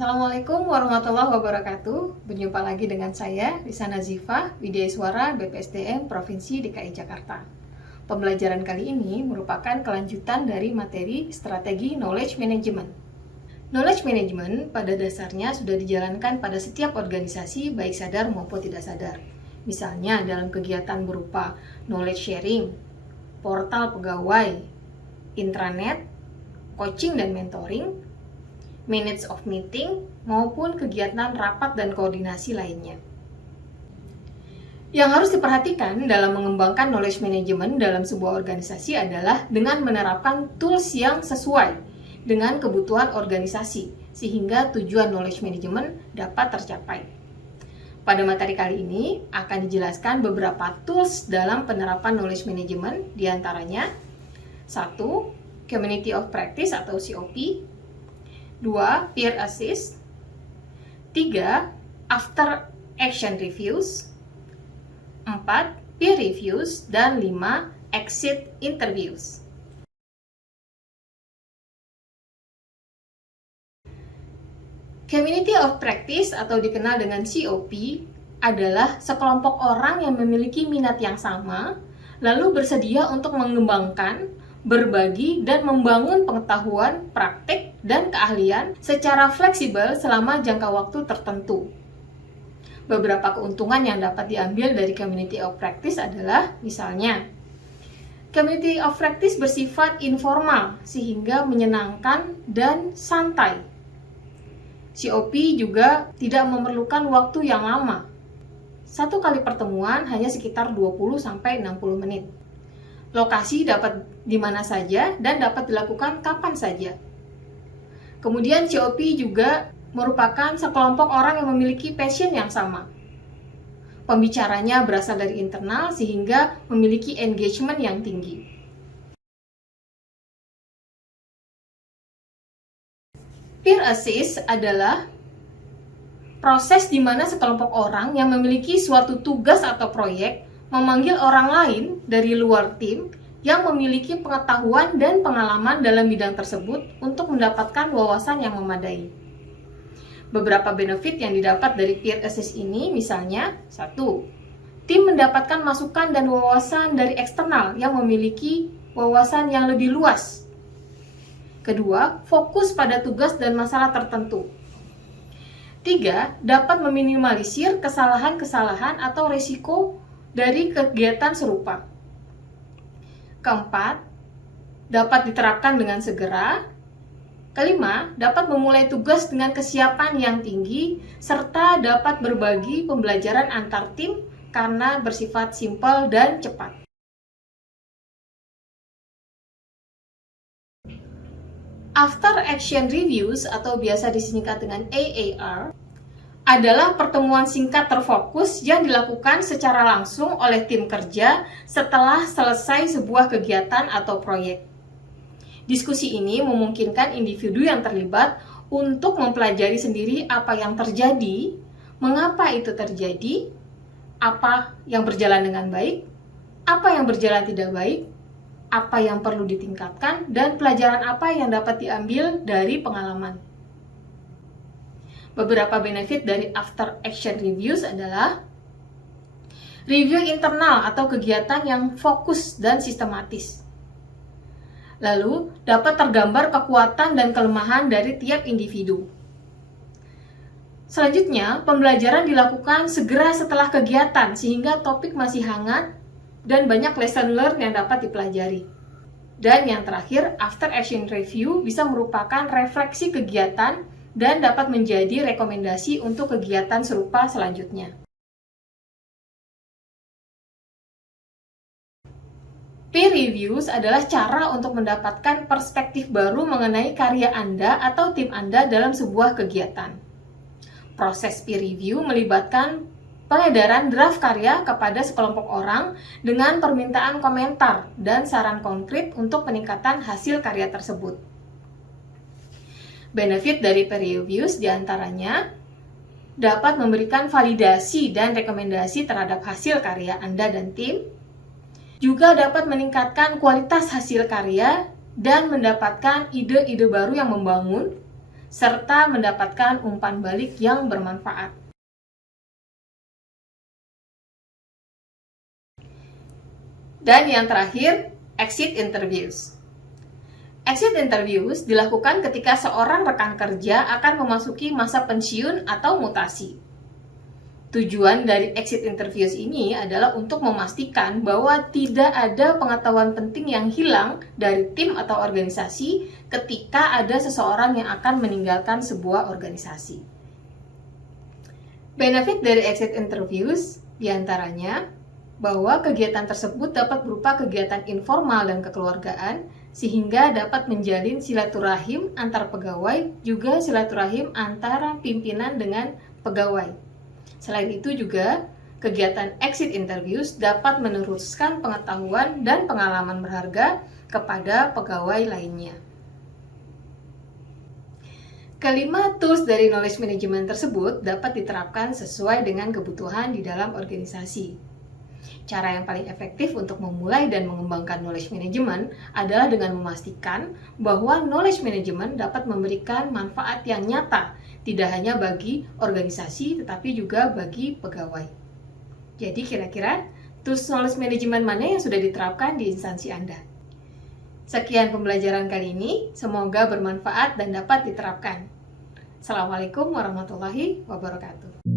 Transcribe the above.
Assalamualaikum warahmatullahi wabarakatuh. Berjumpa lagi dengan saya, Risa Nazifah, Widyaswara BPSDM Provinsi DKI Jakarta. Pembelajaran kali ini merupakan kelanjutan dari materi strategi knowledge management. Knowledge management pada dasarnya sudah dijalankan pada setiap organisasi baik sadar maupun tidak sadar. Misalnya dalam kegiatan berupa knowledge sharing, portal pegawai, intranet, coaching dan mentoring, minutes of meeting, maupun kegiatan rapat dan koordinasi lainnya. Yang harus diperhatikan dalam mengembangkan knowledge management dalam sebuah organisasi adalah dengan menerapkan tools yang sesuai dengan kebutuhan organisasi, sehingga tujuan knowledge management dapat tercapai. Pada materi kali ini akan dijelaskan beberapa tools dalam penerapan knowledge management, diantaranya 1. Community of Practice atau COP, 2. Peer Assist, 3. After Action Reviews, 4. Peer Reviews, dan 5. Exit Interviews. Community of Practice atau dikenal dengan COP adalah sekelompok orang yang memiliki minat yang sama, lalu bersedia untuk mengembangkan, berbagi, dan membangun pengetahuan, praktik, dan keahlian secara fleksibel selama jangka waktu tertentu. Beberapa keuntungan yang dapat diambil dari Community of Practice adalah, misalnya, Community of Practice bersifat informal sehingga menyenangkan dan santai. COP juga tidak memerlukan waktu yang lama. Satu kali pertemuan hanya sekitar 20-60 menit. Lokasi dapat di mana saja dan dapat dilakukan kapan saja. Kemudian COP juga merupakan sekelompok orang yang memiliki passion yang sama. Pembicaranya berasal dari internal sehingga memiliki engagement yang tinggi. Peer Assist adalah proses di mana sekelompok orang yang memiliki suatu tugas atau proyek memanggil orang lain dari luar tim yang memiliki pengetahuan dan pengalaman dalam bidang tersebut untuk mendapatkan wawasan yang memadai. Beberapa benefit yang didapat dari peer assist ini misalnya, 1. Tim mendapatkan masukan dan wawasan dari eksternal yang memiliki wawasan yang lebih luas. Kedua, fokus pada tugas dan masalah tertentu. 3. Dapat meminimalisir kesalahan-kesalahan atau risiko dari kegiatan serupa. Keempat, dapat diterapkan dengan segera. Kelima, dapat memulai tugas dengan kesiapan yang tinggi, serta dapat berbagi pembelajaran antar tim karena bersifat simpel dan cepat. After Action Reviews atau biasa disingkat dengan AAR adalah pertemuan singkat terfokus yang dilakukan secara langsung oleh tim kerja setelah selesai sebuah kegiatan atau proyek. Diskusi ini memungkinkan individu yang terlibat untuk mempelajari sendiri apa yang terjadi, mengapa itu terjadi, apa yang berjalan dengan baik, apa yang berjalan tidak baik, apa yang perlu ditingkatkan, dan pelajaran apa yang dapat diambil dari pengalaman. Beberapa benefit dari After Action Reviews adalah review internal atau kegiatan yang fokus dan sistematis. Lalu, dapat tergambar kekuatan dan kelemahan dari tiap individu. Selanjutnya, pembelajaran dilakukan segera setelah kegiatan sehingga topik masih hangat dan banyak lesson learned yang dapat dipelajari. Dan yang terakhir, After Action Review bisa merupakan refleksi kegiatan dan dapat menjadi rekomendasi untuk kegiatan serupa selanjutnya. Peer reviews adalah cara untuk mendapatkan perspektif baru mengenai karya Anda atau tim Anda dalam sebuah kegiatan. Proses peer review melibatkan pengedaran draft karya kepada sekelompok orang dengan permintaan komentar dan saran konkret untuk peningkatan hasil karya tersebut. Benefit dari peer reviews diantaranya dapat memberikan validasi dan rekomendasi terhadap hasil karya Anda dan tim, juga dapat meningkatkan kualitas hasil karya dan mendapatkan ide-ide baru yang membangun, serta mendapatkan umpan balik yang bermanfaat. Dan yang terakhir, exit interviews. Exit interviews dilakukan ketika seorang rekan kerja akan memasuki masa pensiun atau mutasi. Tujuan dari exit interviews ini adalah untuk memastikan bahwa tidak ada pengetahuan penting yang hilang dari tim atau organisasi ketika ada seseorang yang akan meninggalkan sebuah organisasi. Benefit dari exit interviews diantaranya bahwa kegiatan tersebut dapat berupa kegiatan informal dan kekeluargaan sehingga dapat menjalin silaturahim antar pegawai, juga silaturahim antara pimpinan dengan pegawai. Selain itu juga, kegiatan exit interviews dapat meneruskan pengetahuan dan pengalaman berharga kepada pegawai lainnya. Kelima, tools dari knowledge management tersebut dapat diterapkan sesuai dengan kebutuhan di dalam organisasi. Cara yang paling efektif untuk memulai dan mengembangkan knowledge management adalah dengan memastikan bahwa knowledge management dapat memberikan manfaat yang nyata, tidak hanya bagi organisasi tetapi juga bagi pegawai. Jadi kira-kira tools knowledge management mana yang sudah diterapkan di instansi Anda? Sekian pembelajaran kali ini, semoga bermanfaat dan dapat diterapkan. Assalamualaikum warahmatullahi wabarakatuh.